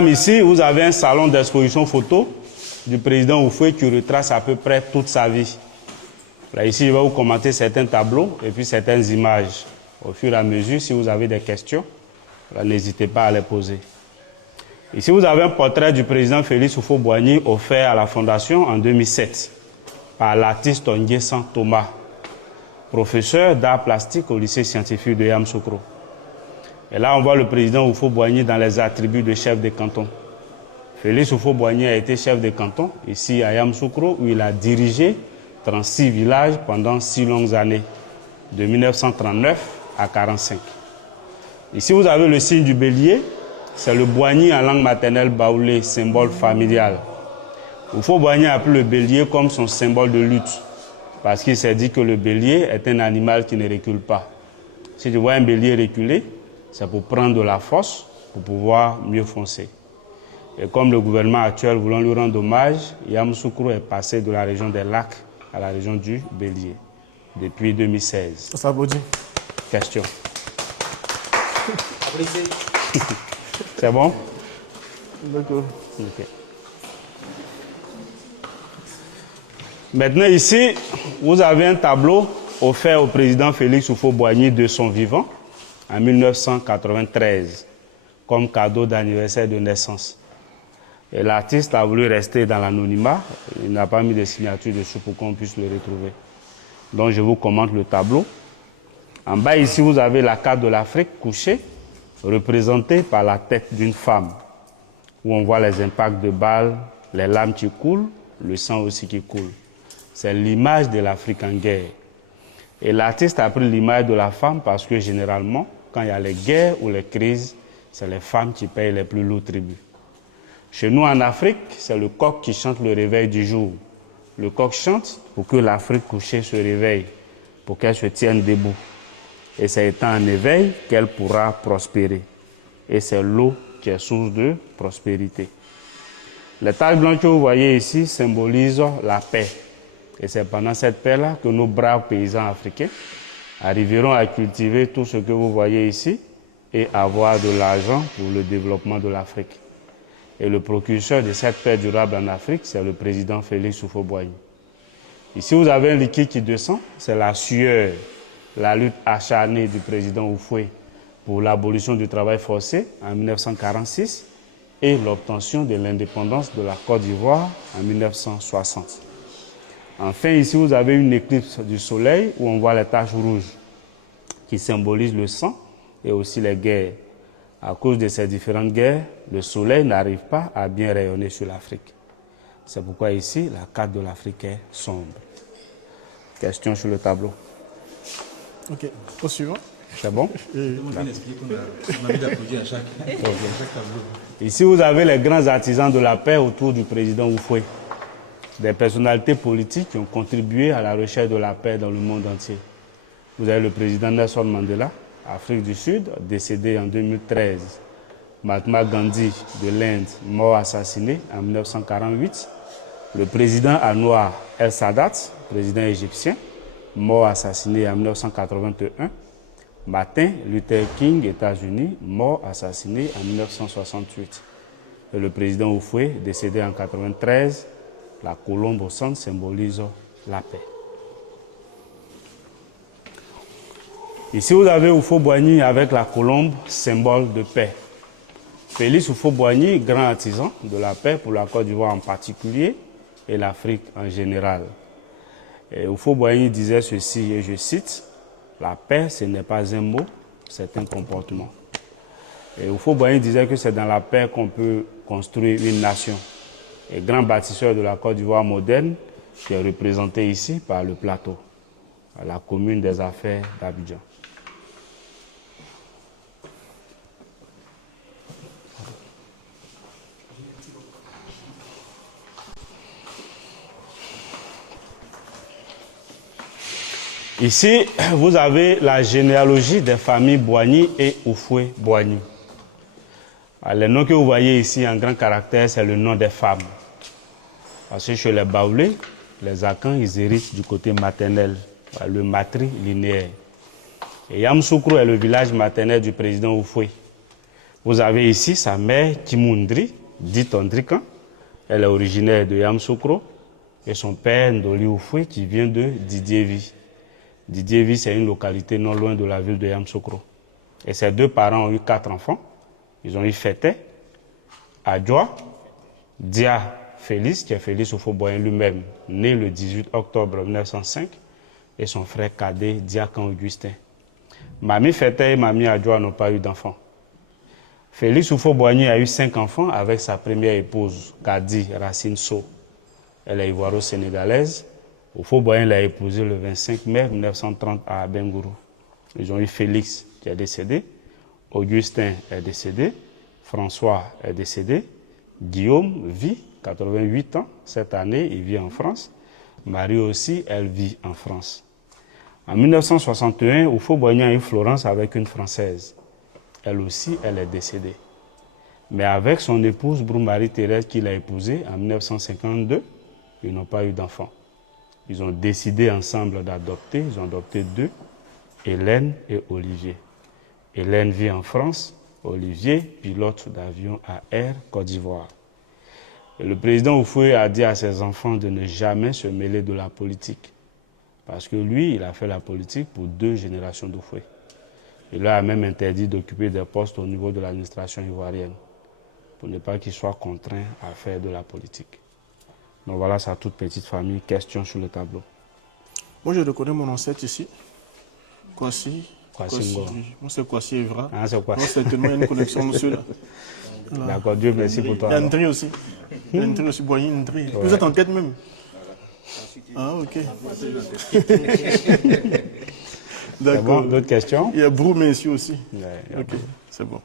Mesdames, ici, vous avez un salon d'exposition photo du président Houphouët qui retrace à peu près toute sa vie. Là, ici, je vais vous commenter certains tableaux et puis certaines images. Au fur et à mesure, si vous avez des questions, n'hésitez pas à les poser. Ici, vous avez un portrait du président Félix Houphouët-Boigny offert à la Fondation en 2007 par l'artiste Nguessan Thomas, professeur d'art plastique au lycée scientifique de Yamoussoukro. Et là, on voit le président Houphouët-Boigny dans les attributs de chef de canton. Félix Houphouët-Boigny a été chef de canton ici à Yamoussoukro où il a dirigé 36 villages pendant 6 longues années, de 1939 à 1945. Ici, vous avez le signe du bélier. C'est le Boigny en langue maternelle baoulé, symbole familial. Houphouët-Boigny a pris le bélier comme son symbole de lutte, parce qu'il s'est dit que le bélier est un animal qui ne recule pas. Si tu vois un bélier reculer, c'est pour prendre de la force, pour pouvoir mieux foncer. Et comme le gouvernement actuel voulant lui rendre hommage, Yamoussoukro est passé de la région des lacs à la région du bélier, depuis 2016. Ça vous dit. Question. C'est bon? D'accord. Okay. Maintenant ici, vous avez un tableau offert au président Félix Houphouët-Boigny de son vivant en 1993 comme cadeau d'anniversaire de naissance. Et l'artiste a voulu rester dans l'anonymat, il n'a pas mis de signature dessus pour qu'on puisse le retrouver. Donc je vous commente le tableau. En bas ici, vous avez la carte de l'Afrique couchée, représentée par la tête d'une femme, où on voit les impacts de balles, les larmes qui coulent, le sang aussi qui coule. C'est l'image de l'Afrique en guerre. Et l'artiste a pris l'image de la femme parce que généralement, quand il y a les guerres ou les crises, c'est les femmes qui payent les plus lourds tributs. Chez nous en Afrique, c'est le coq qui chante le réveil du jour. Le coq chante pour que l'Afrique couchée se réveille, pour qu'elle se tienne debout. Et c'est étant en éveil qu'elle pourra prospérer. Et c'est l'eau qui est source de prospérité. Les taches blanches que vous voyez ici symbolisent la paix. Et c'est pendant cette paix-là que nos braves paysans africains arriveront à cultiver tout ce que vous voyez ici et avoir de l'argent pour le développement de l'Afrique. Et le précurseur de cette paix durable en Afrique, c'est le président Félix Houphouët-Boigny. Ici, vous avez un liquide qui descend, c'est la sueur, la lutte acharnée du président Houphouët pour l'abolition du travail forcé en 1946 et l'obtention de l'indépendance de la Côte d'Ivoire en 1960. Enfin, ici, vous avez une éclipse du soleil où on voit les taches rouges qui symbolisent le sang et aussi les guerres. À cause de ces différentes guerres, le soleil n'arrive pas à bien rayonner sur l'Afrique. C'est pourquoi ici, la carte de l'Afrique est sombre. Question sur le tableau. Ok, au suivant. C'est bon? On a mis d'applaudir à chaque tableau. Ici, vous avez les grands artisans de la paix autour du président Houphouët. Des personnalités politiques qui ont contribué à la recherche de la paix dans le monde entier. Vous avez le président Nelson Mandela, Afrique du Sud, décédé en 2013. Mahatma Gandhi de l'Inde, mort assassiné en 1948. Le président Anwar El-Sadat, président égyptien, mort assassiné en 1981. Martin Luther King, États-Unis, mort assassiné en 1968. Et le président Houphouët, décédé en 1993. La colombe au centre symbolise la paix. Ici, vous avez Houphouët-Boigny avec la colombe, symbole de paix. Félix Houphouët-Boigny, grand artisan de la paix pour la Côte d'Ivoire en particulier et l'Afrique en général. Houphouët-Boigny disait ceci, et je cite, « La paix, ce n'est pas un mot, c'est un comportement ». Et Houphouët-Boigny disait que c'est dans la paix qu'on peut construire une nation. Et grand bâtisseur de la Côte d'Ivoire moderne, qui est représenté ici par le plateau, à la commune des affaires d'Abidjan. Ici, vous avez la généalogie des familles Boigny et Houphouët-Boigny. Les noms que vous voyez ici en grand caractère, c'est le nom des femmes. Parce que chez les Baoulés, les Akans, ils héritent du côté maternel, le matrilinéaire. Et Yamoussoukro est le village maternel du président Houphouët. Vous avez ici sa mère Kimundri, dite Ondrikan. Elle est originaire de Yamoussoukro. Et son père Ndoli Oufoué qui vient de Didievi. Didievi, c'est une localité non loin de la ville de Yamoussoukro. Et ses deux parents ont eu 4 enfants. Ils ont eu Fété, Adjoa, Dia Félix, qui est Félix Houphouët-Boigny lui-même, né le 18 octobre 1905, et son frère cadet, Diakan Augustin. Mamie Fété et Mamie Adjoa n'ont pas eu d'enfants. Félix Houphouët-Boigny a eu 5 enfants avec sa première épouse, Kadi Racine So. Elle est ivoiro-sénégalaise. Houphouët-Boigny l'a épousée le 25 mai 1930 à Abengourou. Ils ont eu Félix qui est décédé, Augustin est décédé, François est décédé, Guillaume vit, 88 ans, cette année, il vit en France. Marie aussi, elle vit en France. En 1961, Houphouët-Boigny a eu Florence avec une Française. Elle aussi, elle est décédée. Mais avec son épouse Brou Marie-Thérèse qu'il a épousée en 1952, ils n'ont pas eu d'enfants. Ils ont décidé ensemble d'adopter, ils ont adopté 2, Hélène et Olivier. Hélène vit en France, Olivier, pilote d'avion à Air Côte d'Ivoire. Et le président Houphouët a dit à ses enfants de ne jamais se mêler de la politique. Parce que lui, il a fait la politique pour 2 générations d'Houphouët. Il leur a même interdit d'occuper des postes au niveau de l'administration ivoirienne, pour ne pas qu'ils soient contraints à faire de la politique. Donc voilà sa toute petite famille. Question sur le tableau. Moi, je reconnais mon ancêtre ici. Kwasi. Kwasi Ngor. Moi, c'est Kwasi Evra. Ah, c'est quoi? Moi, certainement, il y a une connexion, monsieur, là. Voilà. D'accord, Dieu merci pour Il y toi. a Ndri aussi. Il y a Ndri aussi, Boigny Ndri. Vous êtes en tête même. Ah, ok. C'est D'accord. bon? D'autres questions? Il y a Brou, mais ici aussi. Ouais, Ok, c'est bon.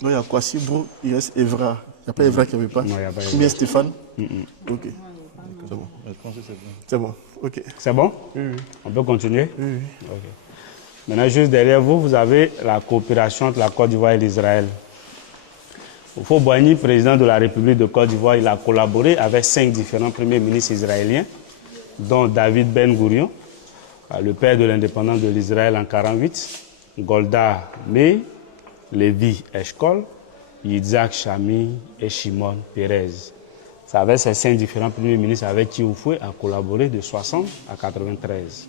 Donc, il y a Kwasi, Brou, il reste Evra. Il n'y a pas Evra qui avait pas. Non, il n'y a pas Ou bien Evra. Stéphane. Ok. C'est bon. C'est bon. Ok. C'est bon? Oui, oui. On peut continuer? Oui, oui. Ok. Maintenant, juste derrière vous, vous avez la coopération entre la Côte d'Ivoire et l'Israël. Houphouët-Boigny, président de la République de Côte d'Ivoire, il a collaboré avec 5 différents premiers ministres israéliens, dont David Ben Gourion, le père de l'indépendance de l'Israël en 1948, Golda Meir, Lévi Eshkol, Yitzhak Shami et Shimon Peres. C'est avec ces 5 différents premiers ministres avec qui Houphouët a collaboré de 1960 à 1993.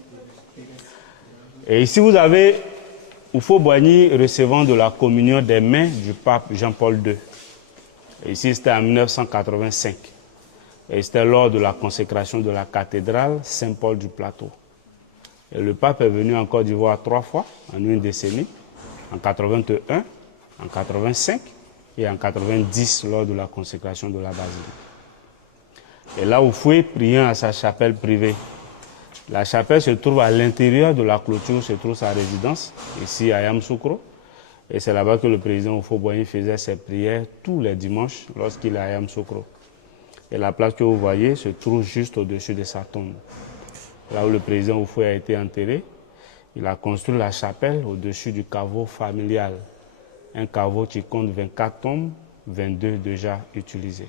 Et ici, vous avez Houphouët-Boigny recevant de la communion des mains du pape Jean-Paul II. Et ici, c'était en 1985. Et c'était lors de la consécration de la cathédrale Saint-Paul du Plateau. Et le pape est venu en Côte d'Ivoire 3 fois en une décennie, en 81, en 85 et en 90 lors de la consécration de la basilique. Et là, Houphouët priant à sa chapelle privée. La chapelle se trouve à l'intérieur de la clôture, se trouve sa résidence, ici à Yamoussoukro. Et c'est là-bas que le président Houphouët-Boigny faisait ses prières tous les dimanches lorsqu'il est à Yamoussoukro. Et la place que vous voyez se trouve juste au-dessus de sa tombe. Là où le président Houphouët a été enterré, il a construit la chapelle au-dessus du caveau familial. Un caveau qui compte 24 tombes, 22 déjà utilisées.